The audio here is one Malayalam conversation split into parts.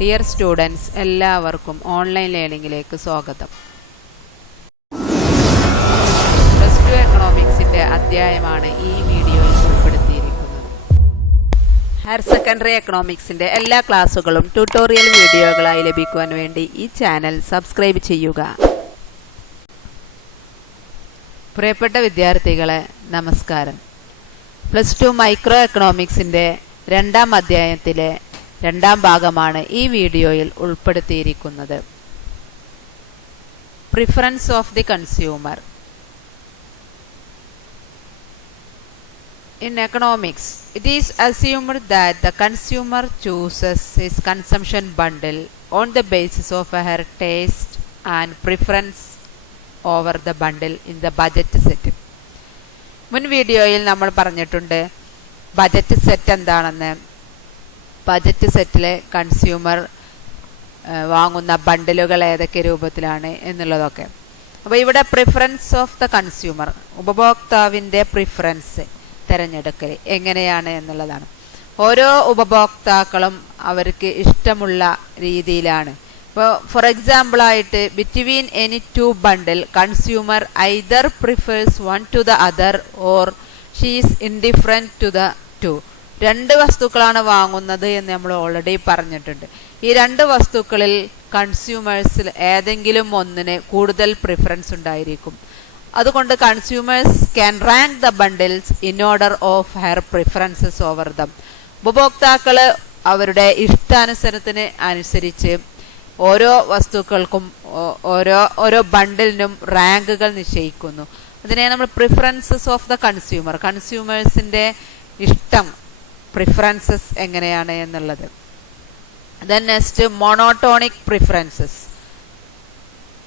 ഡിയർ സ്റ്റുഡൻസ്, എല്ലാവർക്കും ഓൺലൈൻ ലേണിംഗിലേക്ക് സ്വാഗതം. പ്ലസ് ടു എക്കണോമിക്സിൻ്റെ അധ്യായമാണ് ഈ വീഡിയോയിൽ ഉൾപ്പെടുത്തിയിരിക്കുന്നത്. ഹയർ സെക്കൻഡറി എക്കണോമിക്സിൻ്റെ എല്ലാ ക്ലാസ്സുകളും ട്യൂട്ടോറിയൽ വീഡിയോകളായി ലഭിക്കുവാൻ വേണ്ടി ഈ ചാനൽ സബ്സ്ക്രൈബ് ചെയ്യുക. പ്രിയപ്പെട്ട വിദ്യാർത്ഥികളെ, നമസ്കാരം. പ്ലസ് ടു മൈക്രോ എക്കണോമിക്സിൻ്റെ രണ്ടാം അധ്യായത്തിലെ രണ്ടാം ഭാഗമാണ് ഈ വീഡിയോയിൽ ഉൾപ്പെടുത്തിയിരിക്കുന്നത്. Preference of the consumer. In economics, it is assumed that the consumer chooses his consumption bundle on the basis of her taste and preference over the bundle in the budget set. മുൻ വീഡിയോയിൽ നമ്മൾ പറഞ്ഞിട്ടുണ്ട് ബജറ്റ് സെറ്റ് എന്താണെന്ന്. ബജറ്റ് സെറ്റിലെ കൺസ്യൂമർ വാങ്ങുന്ന ബണ്ടിലുകൾ ഏതൊക്കെ രൂപത്തിലാണ് എന്നുള്ളതൊക്കെ. അപ്പോൾ ഇവിടെ പ്രിഫറൻസ് ഓഫ് ദ കൺസ്യൂമർ, ഉപഭോക്താവിൻ്റെ പ്രിഫറൻസ് തിരഞ്ഞെടുക്കൽ എങ്ങനെയാണ് എന്നുള്ളതാണ്. ഓരോ ഉപഭോക്താക്കളും അവർക്ക് ഇഷ്ടമുള്ള രീതിയിലാണ്. ഇപ്പോൾ ഫോർ എക്സാമ്പിളായിട്ട് between any two bundle consumer either prefers one to the other or she is indifferent to the two. രണ്ട് വസ്തുക്കളാണ് വാങ്ങുന്നത് എന്ന് നമ്മൾ ഓൾറെഡി പറഞ്ഞിട്ടുണ്ട്. ഈ രണ്ട് വസ്തുക്കളിൽ കൺസ്യൂമേഴ്സിൽ ഏതെങ്കിലും ഒന്നിന് കൂടുതൽ പ്രിഫറൻസ് ഉണ്ടായിരിക്കും. അതുകൊണ്ട് consumers can rank the bundles in order of hair preferences over dum. ഉപഭോക്താക്കൾ അവരുടെ ഇഷ്ടാനുസരണത്തിന് അനുസരിച്ച് ഓരോ വസ്തുക്കൾക്കും ഓരോ ബണ്ടിലിനും റാങ്കുകൾ നിശ്ചയിക്കുന്നു. അതിനെ നമ്മൾ പ്രിഫറൻസസ് ഓഫ് ദ കൺസ്യൂമർ, കൺസ്യൂമേഴ്സിൻ്റെ ഇഷ്ടം, പ്രിഫറൻസസ് എങ്ങനെയാണ് എന്നുള്ളത്. ദെൻ നെക്സ്റ്റ് മോണോട്ടോണിക് പ്രിഫറൻസസ്,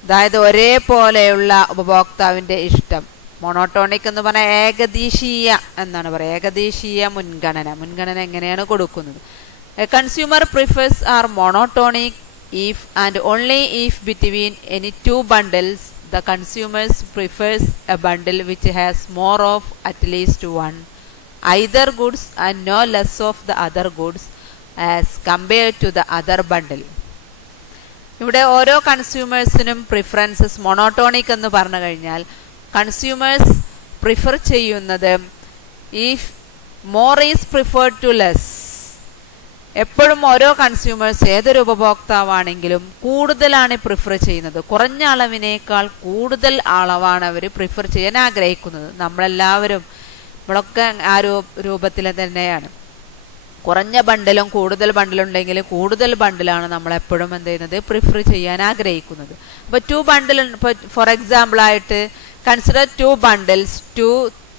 അതായത് ഒരേപോലെയുള്ള ഉപഭോക്താവിൻ്റെ ഇഷ്ടം. മോണോട്ടോണിക് എന്ന് പറഞ്ഞാൽ ഏകദേശീയ എന്നാണ് പറയുക. ഏകദേശീയ മുൻഗണന എങ്ങനെയാണ് കൊടുക്കുന്നത്. Consumer prefers are monotonic if and only if between any two bundles the consumers prefers a bundle which has more of at least one either goods and no less of the other goods as compared to the other bundle. ഇവിടെ ഓരോ കൺസ്യൂമേഴ്സിനും പ്രിഫറൻസസ് മോണോട്ടോണിക് എന്ന് പറഞ്ഞു കഴിഞ്ഞാൽ കൺസ്യൂമേഴ്സ് പ്രിഫർ ചെയ്യുന്നത് if more is preferred to less. എപ്പോഴും ഓരോ കൺസ്യൂമേഴ്സ് ഏതൊരു ഉപഭോക്താവാണെങ്കിലും കൂടുതലാണ് പ്രിഫർ ചെയ്യുന്നത്. കുറഞ്ഞ അളവിനേക്കാൾ കൂടുതൽ അളവാണ് അവർ പ്രിഫർ ചെയ്യാൻ ആഗ്രഹിക്കുന്നത്. നമ്മളൊക്കെ ആ രൂപത്തിൽ തന്നെയാണ്. കുറഞ്ഞ ബണ്ടിലും കൂടുതൽ ബണ്ടിലുണ്ടെങ്കിൽ കൂടുതൽ ബണ്ടിലാണ് നമ്മളെപ്പോഴും എന്ത് ചെയ്യുന്നത്, പ്രിഫർ ചെയ്യാൻ ആഗ്രഹിക്കുന്നത്. അപ്പോൾ 2 ബണ്ടിൽ, ഇപ്പോൾ ഫോർ എക്സാമ്പിളായിട്ട് കൺസിഡർ 2 ബണ്ടിൽസ് 2,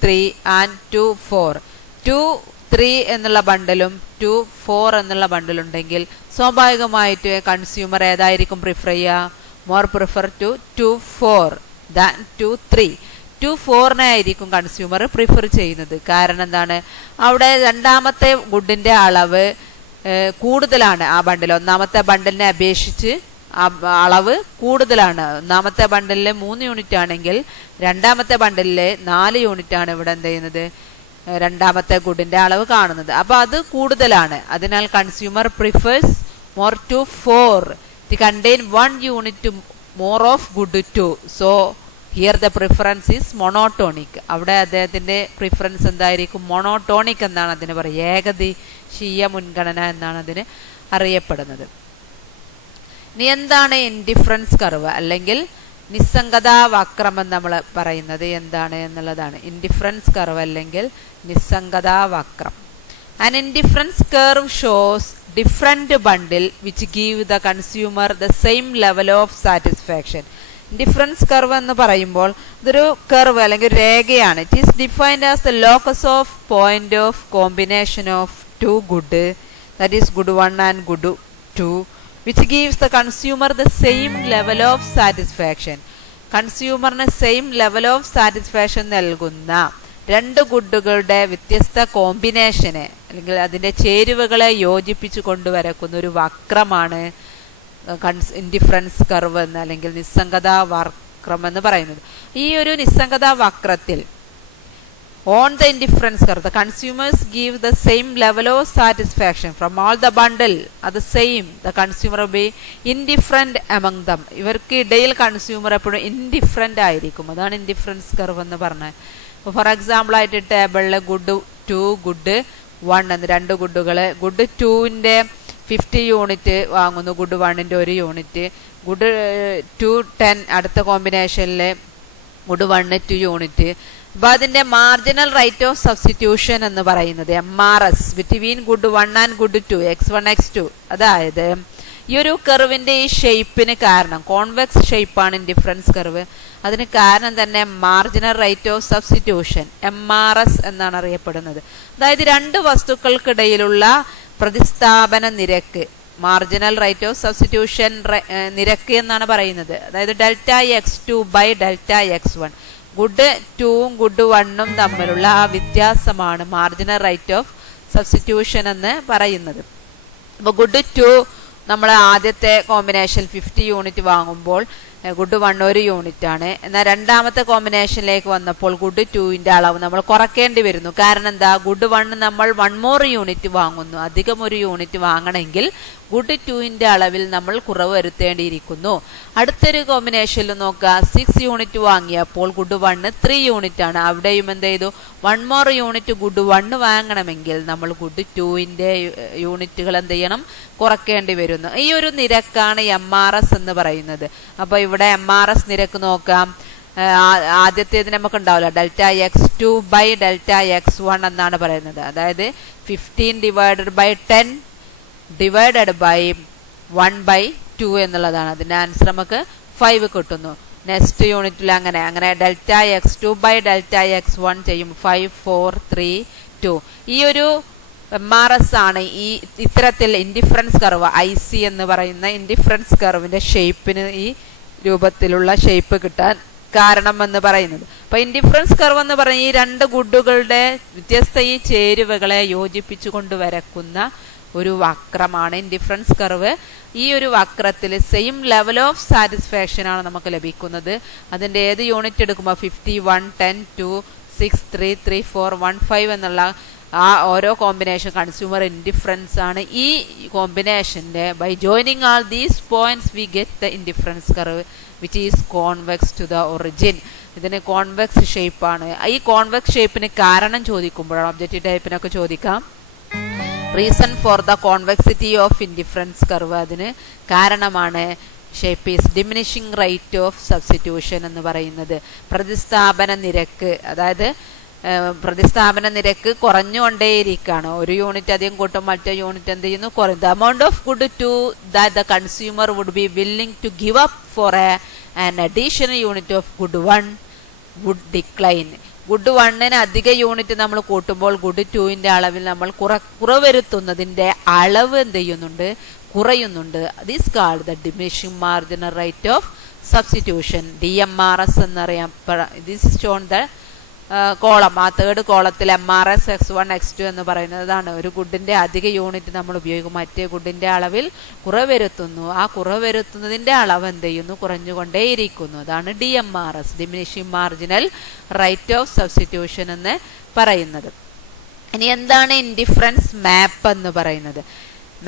3 ആൻഡ് 2, 4. 2, 3 എന്നുള്ള ബണ്ടിലും 2, 4 എന്നുള്ള ബണ്ടിലുണ്ടെങ്കിൽ സ്വാഭാവികമായിട്ട് കൺസ്യൂമർ ഏതായിരിക്കും പ്രിഫർ ചെയ്യുക? More prefer to 2, 4 than 2, 3. 2, 4 ആയിരിക്കും കൺസ്യൂമർ പ്രിഫർ ചെയ്യുന്നത്. കാരണം എന്താണ്? അവിടെ രണ്ടാമത്തെ ഗുഡിൻ്റെ അളവ് കൂടുതലാണ് ആ ബണ്ടിൽ. ഒന്നാമത്തെ ബണ്ടിലിനെ അപേക്ഷിച്ച് അളവ് കൂടുതലാണ്. ഒന്നാമത്തെ ബണ്ടിലിൽ 3 യൂണിറ്റ് ആണെങ്കിൽ രണ്ടാമത്തെ ബണ്ടിലിൽ 4 യൂണിറ്റ് ആണ് ഇവിടെ എന്ത് ചെയ്യുന്നത്, രണ്ടാമത്തെ ഗുഡിന്റെ അളവ് കാണുന്നത്. അപ്പോൾ അത് കൂടുതലാണ്. അതിനാൽ consumer prefers more to 4 to contain 1 unit more of good 2. So here the preference is monotonic. അവിടെ അദ്ദേഹത്തിന്റെ പ്രിഫറൻസ് എന്തായിരിക്കും? മോണോട്ടോണിക് എന്നാണ് അതിന് പറയുക. ഏകദേശീയ മുൻഗണന എന്നാണ് അതിന് അറിയപ്പെടുന്നത്. ഇനി എന്താണ് ഇൻഡിഫറൻസ് കർവ് അല്ലെങ്കിൽ നിസ്സംഗതാ വക്രം എന്ന് നമ്മൾ പറയുന്നത് എന്താണ് എന്നുള്ളതാണ്. ഇൻഡിഫറൻസ് കർവ് അല്ലെങ്കിൽ നിസ്സംഗതാ വക്രം. An indifference curve shows different bundle which give the consumer the same level of satisfaction. Indifference curve എന്ന് പറയുമ്പോൾ ഇതൊരു കർവ് അല്ലെങ്കിൽ രേഖയാണ്. It is defined as the locus of point of combination of 2 good, that is good 1 and good 2, which gives the consumer the same level of satisfaction. കൺസ്യൂമറിന് സെയിം ലെവൽ ഓഫ് സാറ്റിസ്ഫാക്ഷൻ നൽകുന്ന 2 ഗുഡുകളുടെ വ്യത്യസ്ത കോമ്പിനേഷനെ അല്ലെങ്കിൽ അതിൻ്റെ ചേരുവകളെ യോജിപ്പിച്ചു കൊണ്ടുവരക്കുന്ന ഒരു വക്രമാണ് ഇൻഡിഫറൻസ് കർവ് എന്ന് അല്ലെങ്കിൽ നിസ്സംഗതാ വക്രം എന്ന് പറയുന്നത്. ഈ ഒരു നിസ്സംഗതാ വക്രത്തിൽ On the indifference curve, the consumers give the same level of satisfaction from all the bundle. At the same, the consumer will be indifferent among them. ഇവർക്ക് ഇടയിൽ കൺസ്യൂമർ എപ്പോഴും ഇൻഡിഫറൻ്റ് ആയിരിക്കും. അതാണ് ഇൻഡിഫറൻസ് കർവ് എന്ന് പറഞ്ഞത്. ഫോർ എക്സാമ്പിൾ ആയിട്ട് ടേബിളിൽ ഗുഡ് 2 ഗുഡ് 1 എന്ന് 2 ഗുഡുകൾ, ഗുഡ് 2ൻ്റെ 50 യൂണിറ്റ് വാങ്ങുന്നു, ഗുഡ് 1ൻ്റെ 1 യൂണിറ്റ്, ഗുഡ് 2 10 അടുത്ത കോമ്പിനേഷനിൽ ഗുഡ് 1 2 യൂണിറ്റ്. അപ്പോൾ അതിൻ്റെ മാർജിനൽ റേറ്റ് ഓഫ് സബ്സ്റ്റിറ്റ്യൂഷൻ എന്ന് പറയുന്നത് MRS between good 1 and good 2 x1 x2. അതായത് ഈ ഒരു കർവിൻ്റെ ഈ ഷേപ്പിന് കാരണം, കോൺവെക്സ് ഷേപ്പാണ് ഇൻഡിഫറൻസ് കർവ്, അതിന് കാരണം തന്നെ marginal rate of substitution MRS എന്നാണ് അറിയപ്പെടുന്നത്. അതായത് രണ്ട് വസ്തുക്കൾക്കിടയിലുള്ള പ്രതിസ്ഥാപന നിരക്ക്, മാർജിനൽ റേറ്റ് ഓഫ് സബ്സ്റ്റിറ്റ്യൂഷൻ നിരക്ക് എന്നാണ് പറയുന്നത്. അതായത് delta x2 by delta x1, good 2ഉം ഗുഡ് 1ഉം തമ്മിലുള്ള ആ വ്യത്യാസമാണ് മാർജിനൽ റേറ്റ് ഓഫ് സബ്സ്റ്റിറ്റ്യൂഷൻ എന്ന് പറയുന്നത്. അപ്പോൾ ഗുഡ് 2 നമ്മൾ ആദ്യത്തെ കോമ്പിനേഷൻ 50 യൂണിറ്റ് വാങ്ങുമ്പോൾ ഗുഡ് 1 1 യൂണിറ്റ് ആണ്. എന്നാൽ രണ്ടാമത്തെ കോമ്പിനേഷനിലേക്ക് വന്നപ്പോൾ ഗുഡ് 2ൻ്റെ അളവ് നമ്മൾ കുറയ്ക്കേണ്ടി വരുന്നു. കാരണം എന്താ, ഗുഡ് 1 നമ്മൾ 1 മോർ യൂണിറ്റ് വാങ്ങുന്നു. അധികം ഒരു യൂണിറ്റ് വാങ്ങണമെങ്കിൽ ഗുഡ് 2ൻ്റെ അളവിൽ നമ്മൾ കുറവ് വരുത്തേണ്ടിയിരിക്കുന്നു. അടുത്തൊരു കോമ്പിനേഷനിൽ നോക്കുക, 6 യൂണിറ്റ് വാങ്ങിയപ്പോൾ ഗുഡ് 1 3 യൂണിറ്റ് ആണ്. അവിടെയും എന്ത് ചെയ്തു, 1 മോർ യൂണിറ്റ് ഗുഡ് 1 വാങ്ങണമെങ്കിൽ നമ്മൾ ഗുഡ് 2ൻ്റെ യൂണിറ്റുകൾ എന്ത് ചെയ്യണം, കുറയ്ക്കേണ്ടി വരുന്നു. ഈ ഒരു നിരക്കാണ് MRS എന്ന് പറയുന്നത്. അപ്പോൾ ഇവിടെ MRS നിരക്ക് നോക്കാം. ആദ്യത്തേത് നമുക്ക് ഉണ്ടാവില്ല, delta x2 by delta x1 എന്നാണ് പറയുന്നത്. അതായത് 15 ഡിവൈഡഡ് ബൈ 10 ഡിവൈഡഡ് ബൈ 1/2 എന്നുള്ളതാണ്. അതിൻ്റെ ആൻസർ നമുക്ക് 5 കിട്ടുന്നു. നെക്സ്റ്റ് യൂണിറ്റിൽ അങ്ങനെ delta x2 by delta x1 ചെയ്യും 5 4 3 2. ഈ ഒരു MRS ആണ് ഈ ഇത്തരത്തിൽ ഇൻഡിഫറൻസ് കർവ് IC എന്ന് പറയുന്ന ഇൻഡിഫറൻസ് കർവിന്റെ ഷേപ്പിന് ഈ രൂപത്തിലുള്ള ഷേപ്പ് കിട്ടാൻ കാരണം എന്ന് പറയുന്നത്. അപ്പൊ ഇൻഡിഫറൻസ് കർവ് എന്ന് പറയുന്ന ഈ രണ്ട് ഗുഡുകളുടെ വ്യത്യസ്ത ഈ ചേരുവകളെ യോജിപ്പിച്ചുകൊണ്ട് വരക്കുന്ന ഒരു വക്രമാണ് ഇൻഡിഫറൻസ് കർവ്. ഈ ഒരു വക്രത്തിൽ സെയിം ലെവൽ ഓഫ് സാറ്റിസ്ഫാക്ഷൻ ആണ് നമുക്ക് ലഭിക്കുന്നത്. അതിൻ്റെ ഏത് യൂണിറ്റ് എടുക്കുമ്പോൾ 50 1 10 2 6 3 3 4 1 5 എന്നുള്ള ആ ഓരോ കോമ്പിനേഷൻ കൺസ്യൂമർ ഇൻഡിഫറൻസ് ആണ്. ഈ കോമ്പിനേഷൻ്റെ by joining all these points we get the indifference curve which is convex to the origin. ഇതിന് കോൺവെക്സ് ഷേപ്പാണ്. ഈ കോൺവെക്സ് ഷേപ്പിന് കാരണം ചോദിക്കുമ്പോഴാണ് ഒബ്ജക്റ്റീവ് ടൈപ്പിനൊക്കെ ചോദിക്കാം. Reason for the convexity of indifference curve, അതിന് കാരണമാണ് shape is diminishing rate of substitution എന്ന് പറയുന്നത്. പ്രതിസ്ഥാപന നിരക്ക്, അതായത് പ്രതിസ്ഥാപന നിരക്ക് കുറഞ്ഞുകൊണ്ടേയിരിക്കുകയാണ്. ഒരു യൂണിറ്റ് അധികം കൂട്ടും മറ്റേ യൂണിറ്റ് എന്ത് ചെയ്യുന്നു, കുറയും. The amount of good 2 that the consumer would be willing to give up for an additional unit of good 1 would decline. Good 1ന് അധിക യൂണിറ്റ് നമ്മൾ കൂട്ടുമ്പോൾ ഗുഡ് 2ൻ്റെ അളവിൽ നമ്മൾ കുറവരുത്തുന്നതിൻ്റെ അളവ് എന്ത് ചെയ്യുന്നുണ്ട്, കുറയുന്നുണ്ട്. This called the diminishing marginal rate of substitution, DMRS എന്നറിയാം. This is shown the column, ആ തേർഡ് കോളത്തിൽ MRS x1 x2 എന്ന് പറയുന്നതാണ്. ഒരു ഗുഡിൻ്റെ അധിക യൂണിറ്റ് നമ്മൾ ഉപയോഗിക്കും, മറ്റേ ഗുഡിൻ്റെ അളവിൽ കുറവരുത്തുന്നു. ആ കുറവരുത്തുന്നതിൻ്റെ അളവ് എന്ത് ചെയ്യുന്നു, കുറഞ്ഞുകൊണ്ടേയിരിക്കുന്നു. അതാണ് DMRS, diminishing marginal rate of substitution എന്ന് പറയുന്നത്. ഇനി എന്താണ് ഇൻഡിഫറൻസ് മാപ്പ് എന്ന് പറയുന്നത്?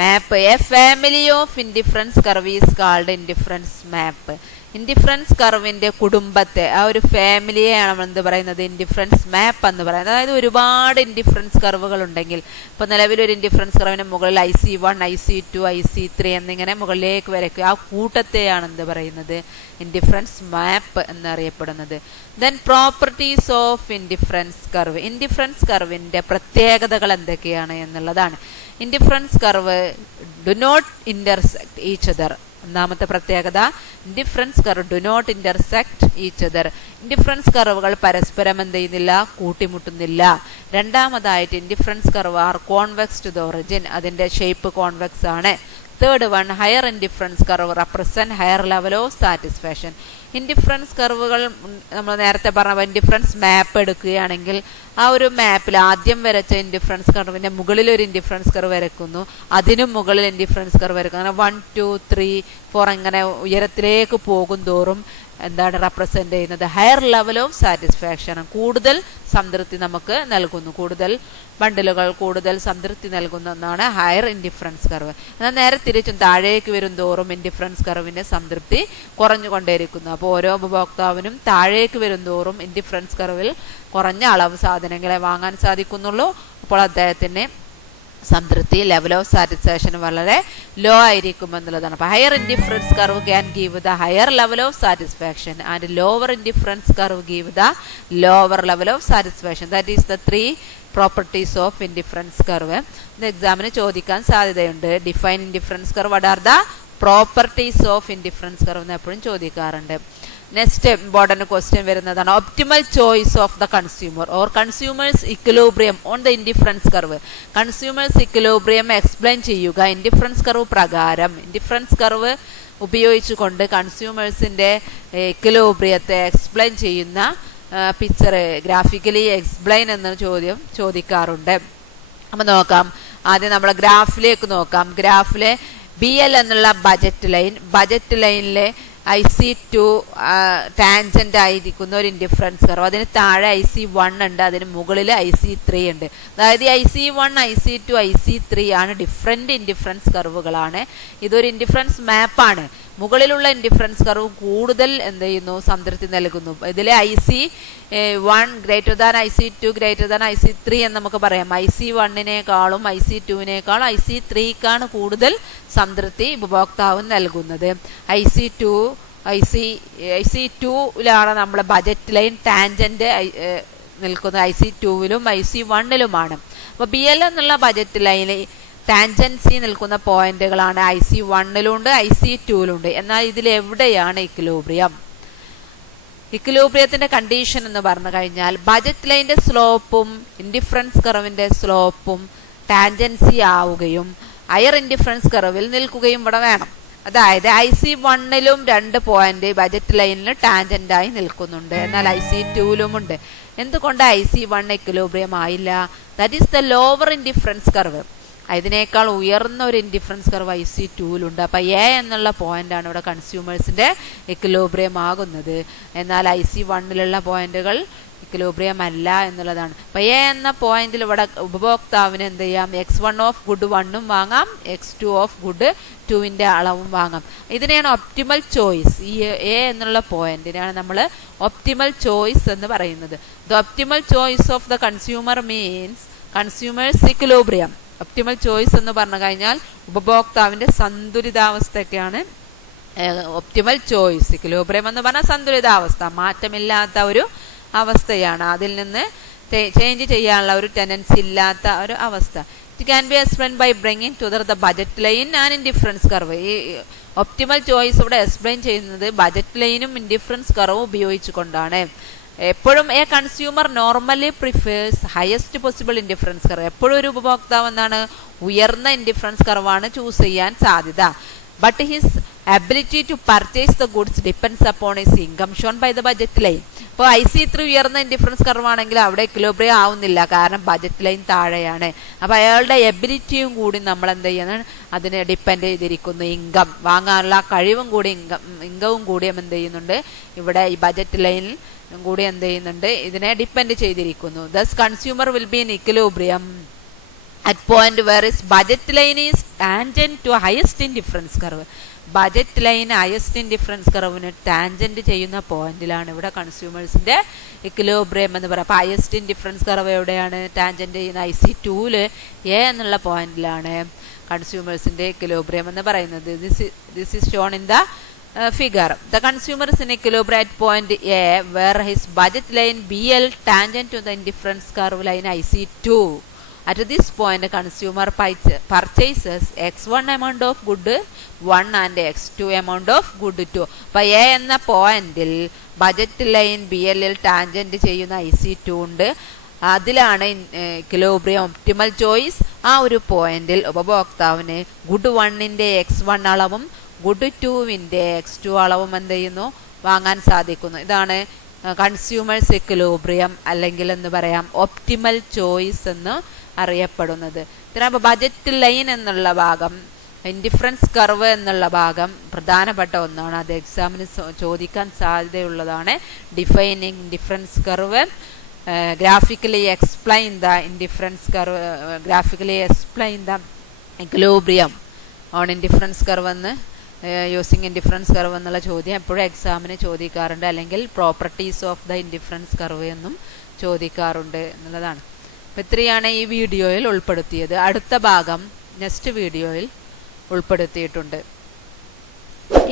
Map, a family of indifference curve is called indifference map. Indifference കർവിന്റെ കുടുംബത്തെ, ആ ഒരു ഫാമിലിയെയാണ് എന്ത് പറയുന്നത്, ഇൻഡിഫറൻസ് മാപ്പ് എന്ന് പറയുന്നത്. അതായത് ഒരുപാട് ഇൻഡിഫറൻസ് കർവുകൾ ഉണ്ടെങ്കിൽ, ഇപ്പൊ നിലവിലൊരു ഇൻഡിഫറൻസ് കർവിന് മുകളിൽ IC1 IC2 IC3 എന്നിങ്ങനെ മുകളിലേക്ക് വരയ്ക്കുക. ആ കൂട്ടത്തെയാണ് എന്ത് പറയുന്നത്, ഇൻഡിഫറൻസ് മാപ്പ് എന്നറിയപ്പെടുന്നത്. Then properties of indifference curve. Indifference കർവിന്റെ പ്രത്യേകതകൾ എന്തൊക്കെയാണ് എന്നുള്ളതാണ്. Indifference curve do not intersect each other. ഒന്നാമത്തെ പ്രത്യേകത, indifference curve do not intersect each other. Indifference കർവുകൾ പരസ്പരം എന്ത് ചെയ്യുന്നില്ല, കൂട്ടിമുട്ടുന്നില്ല. രണ്ടാമതായിട്ട് indifference curve are convex to the origin, അതിന്റെ ഷേപ്പ് കോൺവെക്സ് ആണ്. Third one, higher indifference curve represent higher level of satisfaction. Indifference കർവുകൾ നമ്മൾ നേരത്തെ പറഞ്ഞ ഇൻഡിഫറൻസ് മാപ്പ് എടുക്കുകയാണെങ്കിൽ ആ ഒരു മാപ്പിൽ ആദ്യം വരച്ച ഇൻഡിഫറൻസ് കർവിന്റെ മുകളിൽ ഒരു ഇൻഡിഫറൻസ് കർവ് വരയ്ക്കുന്നു, അതിനും മുകളിൽ ഇൻഡിഫറൻസ് കർവ് വരയ്ക്കുന്നു. അങ്ങനെ 1 2 3 4 അങ്ങനെ ഉയരത്തിലേക്ക് പോകും തോറും എന്താണ് റെപ്രസെന്റ് ചെയ്യുന്നത്? ഹയർ ലെവൽ ഓഫ് സാറ്റിസ്ഫാക്ഷൻ, കൂടുതൽ സംതൃപ്തി നമുക്ക് നൽകുന്നു. കൂടുതൽ ബണ്ടിലുകൾ കൂടുതൽ സംതൃപ്തി നൽകുന്ന ഒന്നാണ് ഹയർ ഇൻഡിഫറൻസ് കർവ്. എന്നാൽ നേരെ തിരിച്ചും താഴേക്ക് വരും തോറും ഇൻഡിഫറൻസ് കർവിന്റെ സംതൃപ്തി കുറഞ്ഞുകൊണ്ടേയിരിക്കുന്നു. അപ്പോൾ ഓരോ ഉപഭോക്താവിനും താഴേക്ക് വരും തോറും ഇൻഡിഫറൻസ് കർവിൽ കുറഞ്ഞ അളവ് സാധനങ്ങളെ വാങ്ങാൻ സാധിക്കുന്നുള്ളൂ. അപ്പോൾ അദ്ദേഹത്തിന് സംതൃപ്തി ലെവൽ ഓഫ് സാറ്റിസ്ഫാക്ഷൻ വളരെ ലോ ആയിരിക്കും എന്നുള്ളതാണ്. അപ്പോൾ higher indifference curve can give the higher level of satisfaction and lower indifference curve give the lower level of satisfaction. That is the 3 properties of indifference curve. ഇത് എക്സാമിന് ചോദിക്കാൻ സാധ്യതയുണ്ട്. Define indifference curve, what are the properties of indifference curve എന്ന് എപ്പോഴും ചോദിക്കാറുണ്ട്. നെക്സ്റ്റ് ഇമ്പോർട്ടന്റ് ക്വസ്റ്റ്യൻ വരുന്നതാണ് optimal choice of the consumer or consumers equilibrium on the indifference curve. Consumers equilibrium explain ചെയ്യുക. ഇൻഡിഫറൻസ് കർവ് പ്രകാരം ഇൻഡിഫറൻസ് കർവ് ഉപയോഗിച്ചുകൊണ്ട് കൺസ്യൂമേഴ്സിന്റെ ഇക്വിലിബ്രിയത്തെ എക്സ്പ്ലെയിൻ ചെയ്യുന്ന പിക്ചർ ഗ്രാഫിക്കലി എക്സ്പ്ലെയിൻ എന്ന ചോദ്യം ചോദിക്കാറുണ്ട്. അപ്പൊ നോക്കാം, ആദ്യം നമ്മൾ ഗ്രാഫിലേക്ക് നോക്കാം. ഗ്രാഫിലെ BL എന്നുള്ള ബജറ്റ് ലൈനിലെ IC2 ടാൻജന്റ് ആയിരിക്കുന്ന ഒരു ഇൻഡിഫറൻസ് കർവ്, അതിന് താഴെ IC1 ഉണ്ട്, അതിന് മുകളിൽ IC3 ഉണ്ട്. അതായത് IC1 IC2 IC3 ആണ് ഡിഫറെന്റ് ഇൻഡിഫറൻസ് കർവുകളാണ്. ഇതൊരു ഇൻഡിഫറൻസ് മാപ്പാണ്. മുകളിലുള്ള ഇൻഡിഫറൻസ് കർവ് കൂടുതൽ എന്ത് ചെയ്യുന്നു? സംതൃപ്തി നൽകുന്നു. ഇതിലെ IC1 greater than IC2 greater than IC3 എന്ന് നമുക്ക് പറയാം. IC1നേക്കാളും IC2നേക്കാളും IC3ക്കാണ് കൂടുതൽ സംതൃപ്തി ഉപഭോക്താവ് നൽകുന്നത്. IC2ലാണ് നമ്മളെ ബജറ്റ് ലൈൻ ടാൻജന്റ് നിൽക്കുന്നത്. IC2ലും IC1ലുമാണ്. അപ്പൊ BL എന്നുള്ള ബജറ്റ് ലൈനിൽ ടാൻജൻസി നിൽക്കുന്ന പോയിന്റുകളാണ് IC1ലുണ്ട് IC2ലുണ്ട്. എന്നാൽ ഇതിൽ എവിടെയാണ് ഇക്വിലിബ്രിയം? ഇക്വിലിബ്രിയത്തിന്റെ കണ്ടീഷൻ എന്ന് പറഞ്ഞു കഴിഞ്ഞാൽ ബജറ്റ് ലൈനിന്റെ സ്ലോപ്പും ഇൻഡിഫറൻസ് കർവിന്റെ സ്ലോപ്പും ടാൻജൻസി ആവുകയും ഹയർ ഇൻഡിഫറൻസ് കർവിൽ നിൽക്കുകയും ഇവിടെ വേണം. അതായത് IC1ലും 2 പോയിന്റ് ബജറ്റ് ലൈനിൽ ടാൻജന്റായി നിൽക്കുന്നുണ്ട്, എന്നാൽ IC2ലും ഉണ്ട്. എന്തുകൊണ്ട് IC1 ഇക്വിലിബ്രിയം ആയില്ല? That is the lower indifference curve. ഇതിനേക്കാൾ ഉയർന്ന ഒരു ഇൻഡിഫറൻസ് കർവ് IC2ലുണ്ട്. അപ്പൊ A എന്നുള്ള പോയിന്റ് ആണ് ഇവിടെ കൺസ്യൂമേഴ്സിന്റെ ഇക്വിലിബ്രിയം ആകുന്നത്. എന്നാൽ IC1ലുള്ള പോയിന്റുകൾ ഇക്വിലിബ്രിയം അല്ല എന്നുള്ളതാണ്. അപ്പൊ A എന്ന പോയിന്റിൽ ഇവിടെ ഉപഭോക്താവിന് എന്ത് ചെയ്യാം? X1 ഓഫ് ഗുഡ് 1ഉം വാങ്ങാം, X2 ഓഫ് ഗുഡ് 2ന്റെ അളവും വാങ്ങാം. ഇതിനെയാണ് ഒപ്റ്റിമൽ ചോയ്സ്. ഈ A എന്നുള്ള പോയിന്റിനാണ് നമ്മൾ ഒപ്റ്റിമൽ ചോയ്സ് എന്ന് പറയുന്നത്. The optimal choice of the consumer means consumers equilibrium. Optimal choice എന്ന് പറഞ്ഞു കഴിഞ്ഞാൽ ഉപഭോക്താവിന്റെ സന്തുലിതാവസ്ഥയൊക്കെയാണ് ഒപ്റ്റിമൽ ചോയ്സ്. ഇക്വിലിബ്രിയം എന്ന് പറഞ്ഞാൽ സന്തുലിതാവസ്ഥ, മാറ്റമില്ലാത്ത ഒരു അവസ്ഥയാണ്. അതിൽ നിന്ന് ചേഞ്ച് ചെയ്യാനുള്ള ഒരു ടെൻഡൻസി ഇല്ലാത്ത ഒരു അവസ്ഥ. It can be explain by bringing together the budget line and indifference curve. ഈ ഒപ്റ്റിമൽ ചോയ്സ് ഇവിടെ എക്സ്പ്ലെയിൻ ചെയ്യുന്നത് ബജറ്റ് ലൈനും ഇൻഡിഫറൻസ് കർവും ഉപയോഗിച്ചുകൊണ്ടാണ്. എപ്പോഴും a consumer normally prefers highest possible indifference curve. എപ്പോഴും ഒരു ഉപഭോക്താവ് എന്താണ്? ഉയർന്ന ഇൻഡിഫറൻസ് കർവാണ് ചൂസ് ചെയ്യാൻ സാധ്യത. But his ability to purchase the goods depends upon his income shown by the budget line. ഇപ്പോൾ IC3 ഉയർന്ന ഇൻഡിഫറൻസ് കർവാണെങ്കിൽ അവിടെ ഇക്വിലിബ്രിയം ആവുന്നില്ല, കാരണം ബജറ്റ് ലൈൻ താഴെയാണ്. അപ്പൊ അയാളുടെ എബിലിറ്റിയും കൂടി നമ്മൾ എന്ത് ചെയ്യണം? അതിനെ ഡിപ്പെൻഡ് ചെയ്തിരിക്കുന്നു. ഇൻകം വാങ്ങാനുള്ള കഴിവും കൂടി ഇൻകവും കൂടി എന്ത് ചെയ്യുന്നുണ്ട്? ഇവിടെ ഈ ബജറ്റ് ലൈനിൽ കൂടി എന്ത് ചെയ്യുന്നുണ്ട്? ഇതിനെ ഡിപ്പെൻഡ് ചെയ്തിരിക്കുന്നു. Thus consumer will be in equilibrium at point where his budget line is tangent to highest indifference curve. Budget line highest indifference കർവിന് ടാൻജന്റ് ചെയ്യുന്ന പോയിന്റിലാണ് ഇവിടെ കൺസ്യൂമേഴ്സിന്റെ ഇക്വിലിബ്രിയം എന്ന് പറയാം. അപ്പൊ ഹയസ്റ്റ് ഇൻഡിഫറൻസ് കർവ് എവിടെയാണ് ടാൻജന്റ് ചെയ്യുന്ന? IC2ല് A എന്നുള്ള പോയിന്റിലാണ് കൺസ്യൂമേഴ്സിന്റെ ഇക്വിലിബ്രിയം എന്ന് പറയുന്നത്. This is shown in the figure. The consumer is in equilibrium at point A where his budget line BL tangent to the indifference curve line IC2. At this point, the consumer purchases X1 amount of good 1 and X2 amount of good 2. അപ്പോൾ A എന്ന പോയിന്റിൽ ബജറ്റ് ലൈൻ BL ടാൻജന്റ് ചെയ്യുന്ന IC2 ഉണ്ട്. അതിലാണ് ഇക്വിലിബ്രിയം ഒപ്റ്റിമൽ ചോയ്സ്. ആ ഒരു പോയിന്റിൽ ഉപഭോക്താവിന് ഗുഡ് 1ന്റെ X1 അളവും ഗുഡ് 2ന്റെ X2 അളവും എന്ത് ചെയ്യുന്നു? വാങ്ങാൻ സാധിക്കുന്നു. ഇതാണ് കൺസ്യൂമേഴ്സ് എക്വിലിബ്രിയം അല്ലെങ്കിൽ എന്ന് പറയാം ഒപ്റ്റിമൽ ചോയ്സ് എന്ന് അറിയപ്പെടുന്നത്. ഇതിനപ്പോൾ ബജറ്റ് ലൈൻ എന്നുള്ള ഭാഗം, ഇൻഡിഫറൻസ് കർവ് എന്നുള്ള ഭാഗം പ്രധാനപ്പെട്ട ഒന്നാണ്. അത് എക്സാമിന് ചോദിക്കാൻ സാധ്യതയുള്ളതാണ്. Defining indifference curve, graphically explain the indifference curve, graphically explain the equilibrium on indifference curve എന്ന് യൂസിങ് ഇൻഡിഫറൻസ് കർവ് എന്നുള്ള ചോദ്യം എപ്പോഴും എക്സാമിന് ചോദിക്കാറുണ്ട്. അല്ലെങ്കിൽ properties of the indifference curve എന്നും ചോദിക്കാറുണ്ട് എന്നുള്ളതാണ്. അപ്പോൾ ഇത്രയാണ് ഈ വീഡിയോയിൽ ഉൾപ്പെടുത്തിയത്. അടുത്ത ഭാഗം നെക്സ്റ്റ് വീഡിയോയിൽ ഉൾപ്പെടുത്തിയിട്ടുണ്ട്.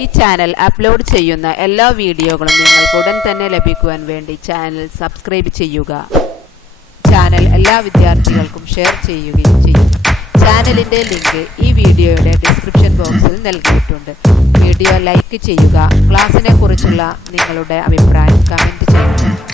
ഈ ചാനൽ അപ്ലോഡ് ചെയ്യുന്ന എല്ലാ വീഡിയോകളും നിങ്ങൾക്ക് ഉടൻ തന്നെ ലഭിക്കുവാൻ വേണ്ടി ചാനൽ സബ്സ്ക്രൈബ് ചെയ്യുക. ചാനൽ എല്ലാ വിദ്യാർത്ഥികൾക്കും ഷെയർ ചെയ്യുകയും ചെയ്യും. ചാനലിൻ്റെ ലിങ്ക് ഈ വീഡിയോയുടെ ഡിസ്ക്രിപ്ഷൻ ബോക്സിൽ നൽകിയിട്ടുണ്ട്. വീഡിയോ ലൈക്ക് ചെയ്യുക. ക്ലാസ്സിനെ കുറിച്ചുള്ള നിങ്ങളുടെ അഭിപ്രായം കമൻറ്റ് ചെയ്യുക.